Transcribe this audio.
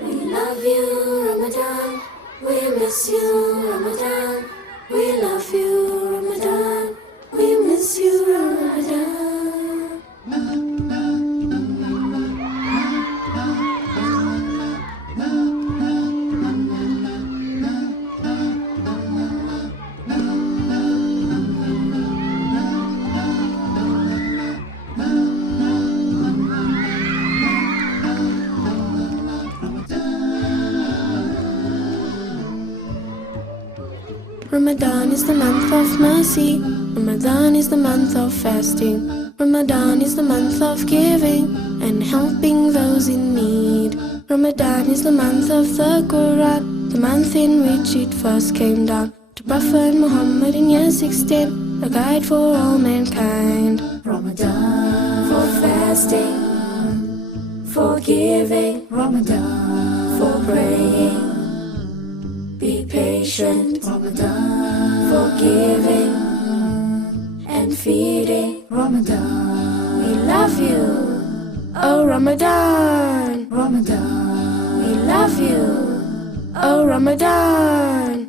We love you, Ramadan. We miss you, Ramadan. We love you, Ramadan. We miss you, Ramadan. Ramadan is the month of mercy. Ramadan is the month of fasting. Ramadan is the month of giving and helping those in need. Ramadan is the month of the Quran, the month in which it first came down to Prophet Muhammad in year 16, a guide for all mankind. Ramadan for fasting, for giving, Ramadan for praying. Be patient, Ramadan, forgiving and feeding, Ramadan. We love you, oh Ramadan, Ramadan. We love you, oh Ramadan.